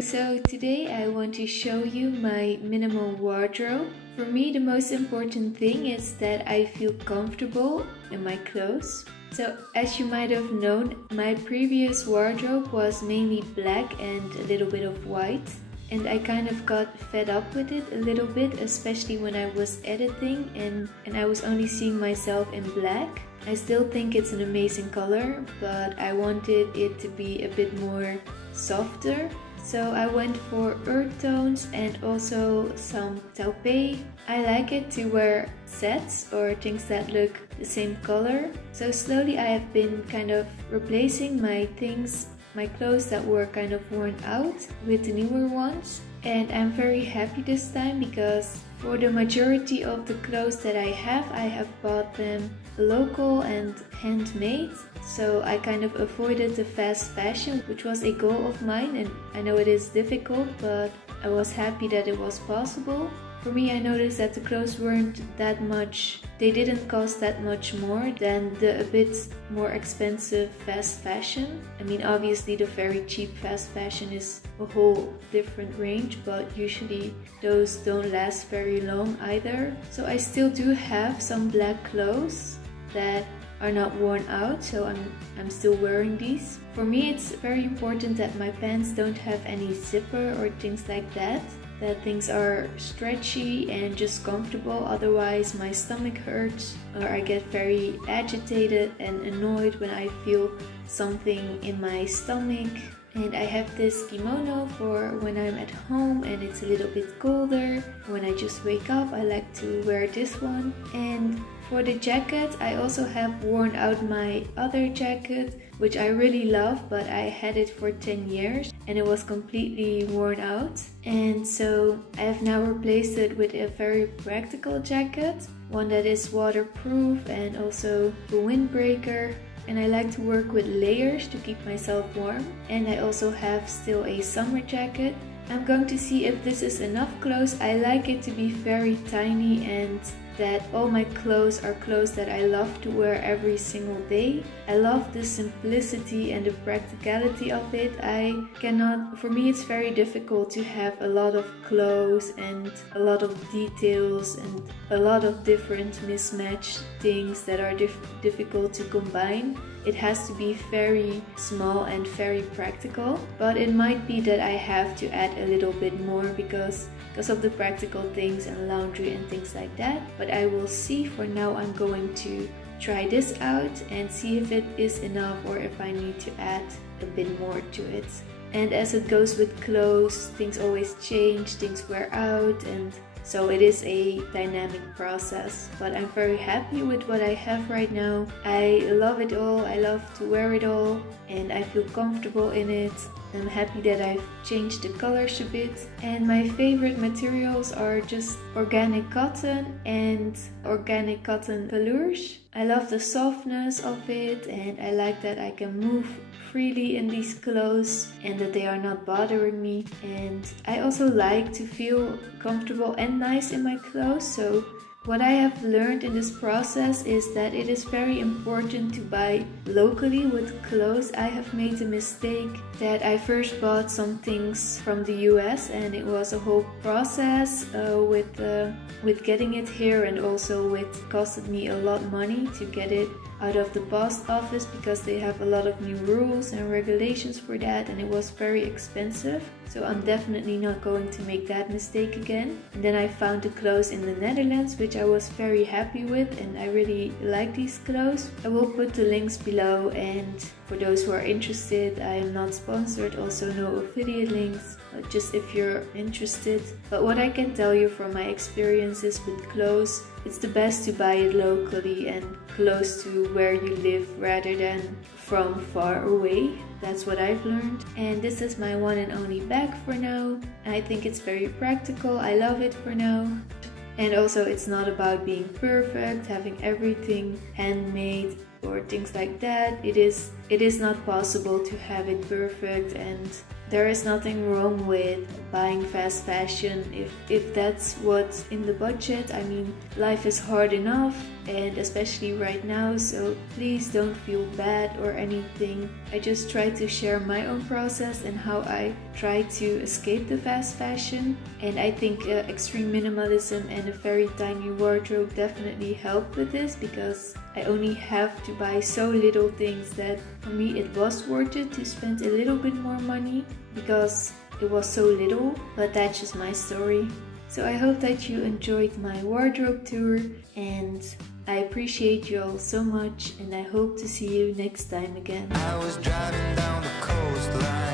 So today I want to show you my minimal wardrobe. For me, the most important thing is that I feel comfortable in my clothes. So as you might have known, my previous wardrobe was mainly black and a little bit of white. And I kind of got fed up with it a little bit, especially when I was editing and I was only seeing myself in black. I still think it's an amazing color, but I wanted it to be a bit more softer. So I went for earth tones and also some taupe. I like it to wear sets or things that look the same color. So slowly I have been kind of replacing my clothes that were kind of worn out with the newer ones. And I'm very happy this time because for the majority of the clothes that I have bought them local and handmade. So I kind of avoided the fast fashion, which was a goal of mine, and I know it is difficult, but I was happy that it was possible. For me, I noticed that the clothes weren't that much, they didn't cost that much more than the a bit more expensive fast fashion. I mean, obviously the very cheap fast fashion is a whole different range, but usually those don't last very long either. So I still do have some black clothes that are not worn out, so I'm still wearing these. For me, it's very important that my pants don't have any zipper or things like that things are stretchy and just comfortable, otherwise my stomach hurts or I get very agitated and annoyed when I feel something in my stomach. And I have this kimono for when I'm at home and it's a little bit colder. When I just wake up, I like to wear this one. And for the jacket, I also have worn out my other jacket, which I really love, but I had it for 10 years and it was completely worn out. And so I have now replaced it with a very practical jacket, one that is waterproof and also a windbreaker. And I like to work with layers to keep myself warm. And I also have still a summer jacket. I'm going to see if this is enough clothes. I like it to be very tiny and that all my clothes are clothes that I love to wear every single day. I love the simplicity and the practicality of it. For me it's very difficult to have a lot of clothes and a lot of details and a lot of different mismatched things that are difficult to combine. It has to be very small and very practical, but it might be that I have to add a little bit more because of the practical things and laundry and things like that. But I will see. For now I'm going to try this out and see if it is enough or if I need to add a bit more to it. And as it goes with clothes, things always change, things wear out, and so it is a dynamic process, but I'm very happy with what I have right now. I love it all, I love to wear it all, and I feel comfortable in it. I'm happy that I've changed the colors a bit. And my favorite materials are just organic cotton and organic cotton velours. I love the softness of it and I like that I can move freely in these clothes and that they are not bothering me. And I also like to feel comfortable and nice in my clothes. So what I have learned in this process is that it is very important to buy locally with clothes. I have made the mistake that I first bought some things from the US and it was a whole process with getting it here, and also it costed me a lot of money to get it out of the post office because they have a lot of new rules and regulations for that, and it was very expensive. So I'm definitely not going to make that mistake again. And then I found the clothes in the Netherlands, which I was very happy with, and I really like these clothes. I will put the links below, and for those who are interested, I am not sponsored, also no affiliate links, just if you're interested. But what I can tell you from my experiences with clothes, it's the best to buy it locally and close to where you live rather than from far away. That's what I've learned. And this is my one and only bag for now. I think it's very practical. I love it for now. And also it's not about being perfect, having everything handmade or things like that. It is not possible to have it perfect and there is nothing wrong with buying fast fashion if that's what's in the budget. I mean, life is hard enough, and especially right now, so please don't feel bad or anything. I just try to share my own process and how I try to escape the fast fashion, and I think extreme minimalism and a very tiny wardrobe definitely help with this, because I only have to buy so little things that for me it was worth it to spend a little bit more money because it was so little. But that's just my story. So I hope that you enjoyed my wardrobe tour, and I appreciate you all so much, and I hope to see you next time again. I was driving down the coastline.